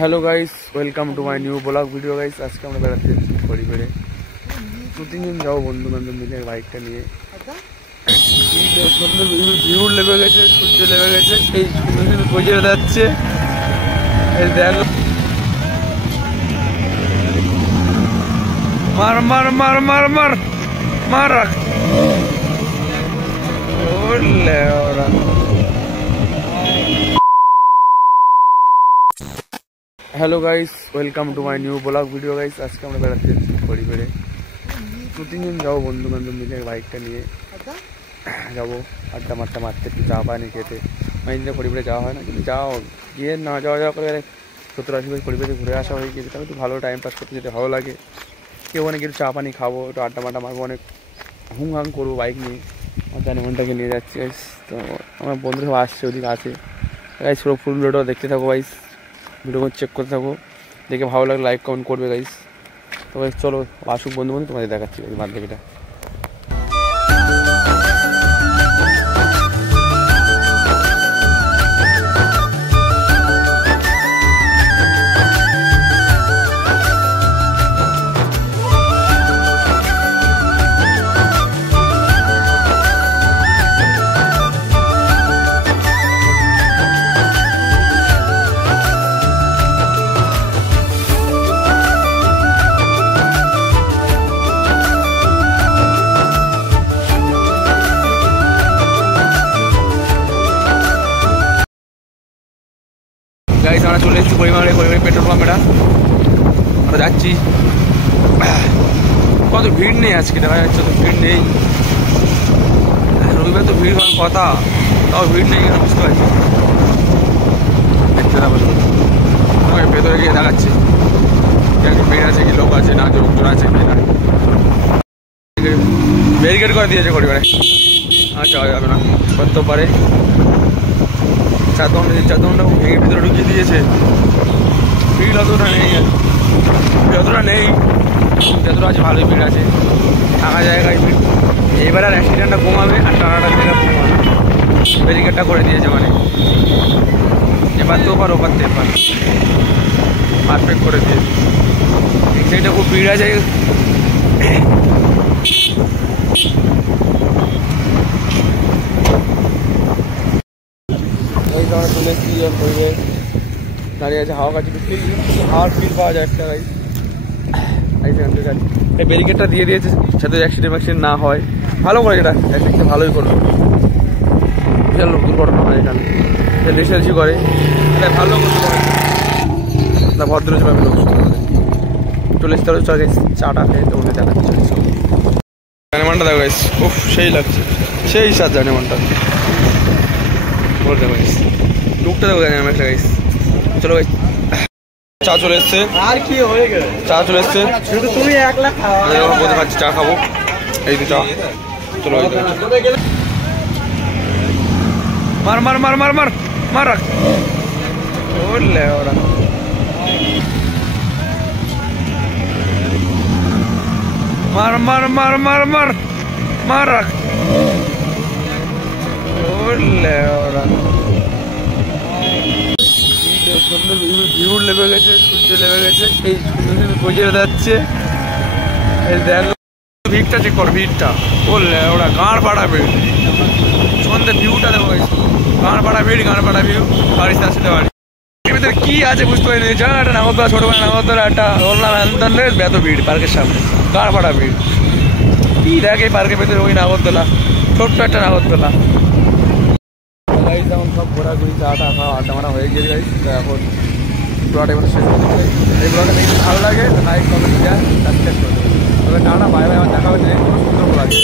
Hello guys, welcome to my new blog video guys. आज के আমরা বেড়াতে যাচ্ছি পরিবারে। দু তিনজন যাও বন্ধু বান্ধব মিলে বাইকটা নিয়ে। ভিউ লেগে গেছে, সূর্য লেগে গেছে, এই সূর্য গজে যাচ্ছে। এই দেখো, মার মার মার মার মার মার রাখ। ওলে ওরা hello guys, welcome to my new blog video guys. आज के আমরা বেড়াতে যাচ্ছি পরিবারে। দু তিনজন যাও বন্ধু বান্ধব মিলে বাইকটা নিয়ে যাবো আড্ডা মারতে মারতে, একটু চা পানি খেতে। মাইন্ডে পরিবারে যাওয়া হয় না, কিন্তু যাও গিয়ে না যাওয়া যাওয়া করে 70-80 পরিবারে ঘুরে আসা হয়ে গিয়েছে। তাহলে একটু ভালো টাইম পাস করতে যেতে ভালো লাগে। কেউ অনেক একটু চা পানি খাবো, একটু আড্ডা মাড্ডা মারবো, অনেক হুম হাং করবো বাইক নিয়ে। আমার জানিমনটাকে নিয়ে যাচ্ছি গাইস। তো আমার বন্ধুরা সব আসছে, ওদিকে আছে গাইস। পুরো ফুল ভিডিওটা দেখতে থাকো গাইস, ভিডিও চেক করতে থাকো, দেখে ভালো লাগলে লাইক কমেন্ট করবে গাইস। তো গাইস চলো আসুক বন্ধু বান্ধব, তোমাদের দেখাচ্ছি বাদ বাকিটা। গাইস আমরা চলে এসেছি পরিমাণে পেট্রোল পাম্প। আমরা যাচ্ছি। কত ভিড় নেই আজকে, দেখা যাচ্ছে তো ভিড় নেই। রবিবার তো ভিড় হওয়ার কথা, তাও ভিড় নেই কেন বুঝতে পারছি। দেখতে থাকো, আমাকে ভেতরে গিয়ে দেখাচ্ছে ভিড় আছে কি, লোক আছে না, লোকজন আছে কি না। ব্যারিকেড করে দিয়েছে পরিবারে, আর যাওয়া যাবে না। করতেও পারে চার ঘন্টা ভেঙে ভিতরে ঢুকিয়ে দিয়েছে। ভিড় অতটা নেই, যতটা নেই যতটা আছে ভালোই ভিড় আছে, থাকা জায়গায় ভিড়। এবার আর অ্যাক্সিডেন্টটা কমাবে আর টানাটা দিলে কমাবে। ব্যারিকেডটা করে দিয়েছে, মানে এবার তো ওপার ওপার তেপার পারফেক্ট করে দিয়েছে। সেইটা খুব ভিড় আছে। আমরা চলে এসেছি পরিবেশ, দাঁড়িয়ে আছে, হাওয়া কাছে ফিল, হাওয়ার ফিল পাওয়া যায় একটা গাড়ি। এই ব্যারিকেডটা দিয়ে দিয়েছে যাতে অ্যাক্সিডেন্ট না হয়, ভালো করে। এটা একটা ভালোই করলো, বিশাল দুর্ঘটনা হয় এখানে। রেসারেসি করে, এটা ভালো করতে পারে না, ভদ্র হিসেবে লোক চলে এসতে হবে। চলে চাটা খেয়ে তো ওকে দেখাচ্ছি। চলে এসো জানেমানটা দেখো গাইস, উফ সেই লাগছে, সেই সাথ জানেমানটা বলতে পারিস। লুকটা দেখো জানেমান একটা গাইস। চলো গাইস, চা চলে এসছে। আর কি হয়ে গেল, চা চলে এসছে। শুধু তুমি একলা খাও, বলতে পারছি চা খাবো। এই তো চা। চলো মার মার মার মার মার মার রাখ। ওলে ওরা মার মার মার মার মার মার রাখ। ওলে ওরা ভিউ লেগে গেছে, সূর্য লেগে গেছে, এই সূর্য গজে যাচ্ছে। এই দেখো ভিড়টা চেক কর, ভিড়টা বললে ওরা গাঁড় পাড়া ভিড়। সন্ধ্যে ভিউটা দেখো, গাঁড় পাড়া ভিড়, গাঁড় পাড়া ভিউ। বাড়িতে আসতে পারি ভিতরে কি আছে বুঝতে পারিনি। যা একটা নাগরদোলা, ছোটবেলা নাগরদোলা একটা বললাম, হ্যান্ডেলের এত ভিড় পার্কের সামনে, গাঁড় পাড়া ভিড়। কি দেখে পার্কের ভেতরে ওই নাগরদোলা, ছোট্ট একটা নাগরদোলা। যেমন সব ঘোরাঘুরি, চাটা খাওয়া, আড্ডা মারা হয়ে গিয়েছে গাইস। তো এখন ব্লগটা এবার শেষ করতে চাই। এই ব্লগটা দেখতে ভালো লাগে লাইক কমেন্ট শেয়ার সাবস্ক্রাইব করে দেবেন। তবে টাটা, বাই বাই। আমার দেখা হচ্ছে কোনো সুন্দর ব্লগে।